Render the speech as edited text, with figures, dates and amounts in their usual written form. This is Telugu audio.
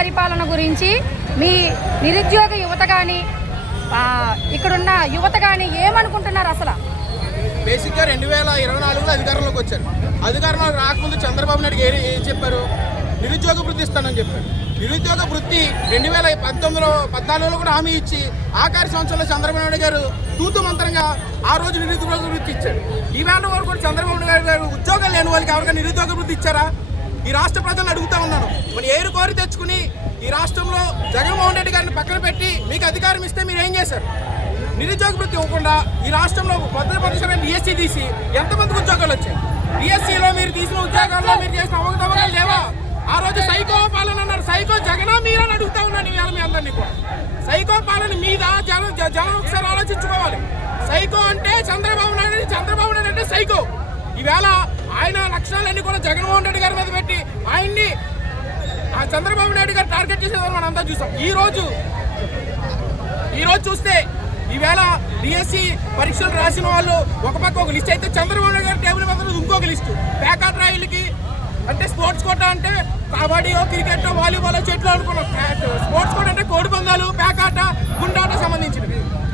పరిపాలన గురించి మీ నిరుద్యోగ యువత కానీ ఇక్కడున్న యువత కానీ ఏమనుకుంటున్నారు అసలు? బేసిక్గా 2024లో అధికారంలోకి వచ్చారు. అధికారంలో రాకముందు చంద్రబాబు నాయుడు ఏం చెప్పారు? నిరుద్యోగ వృత్తి ఇస్తానని చెప్పారు. నిరుద్యోగ వృత్తి 2014లో కూడా హామీ ఇచ్చి ఆఖరి సంవత్సరంలో చంద్రబాబు నాయుడు గారు తూతు మంత్రంగా ఆ రోజు నిరుద్యోగ వృత్తి ఇచ్చాడు. ఈవేళ వరకు కూడా చంద్రబాబు నాయుడు గారు ఉద్యోగాలు లేని వాళ్ళకి ఎవరికైనా నిరుద్యోగ వృత్తి ఇచ్చారా? ఈ రాష్ట్ర ప్రజలను అడుగుతా ఉన్నాను. మరి ఏరు కోరి తెచ్చుకుని ఈ రాష్ట్రంలో జగన్మోహన్ రెడ్డి గారిని పక్కన పెట్టి మీకు అధికారం ఇస్తే మీరు ఏం చేశారు? నిరుద్యోగ వృత్తి ఇవ్వకుండా ఈ రాష్ట్రంలో భద్రపరిచిన డిఎస్సీ తీసి ఎంతమందికి ఉద్యోగాలు వచ్చాయి? డిఎస్సీలో మీరు తీసిన ఉద్యోగాల్లో మీరు చేసిన అవకతవకలు లేవా? ఆ రోజు సైకో పాలన అన్నారు. సైకో జగనా మీరని అడుగుతా ఉన్నాను ఇవాళ మీ అందరినీ కూడా. సైకో పాలన మీద జనం ఒకసారి ఆలోచించుకోవాలి. సైకో అంటే చంద్రబాబు నాయుడు, చంద్రబాబు నాయుడు అంటే సైకో. ఈవేళ ఆయన లక్షణాలన్నీ కూడా జగన్మోహన్ రెడ్డి గారి మీద పెట్టి ఆయన్ని ఆ చంద్రబాబు నాయుడు గారు టార్గెట్ చేసేవారు మనం అంతా చూసాం. ఈ రోజు చూస్తే ఈవేళ డిఎస్సి పరీక్షలు రాసిన వాళ్ళు ఒక పక్క ఒక లిస్ట్ అయితే చంద్రబాబు నాయుడు గారి టేబుల్ మీద ఇంకొక లిస్టు. ప్యాకాట్ రాయిలకి అంటే స్పోర్ట్స్ కోట అంటే కబడ్డీ, క్రికెట్, వాలీబాల్, చెట్లు అనుకున్నాం. స్పోర్ట్స్ కోట అంటే కోడి పందాలు, ప్యాకాట, గుండాట సంబంధించి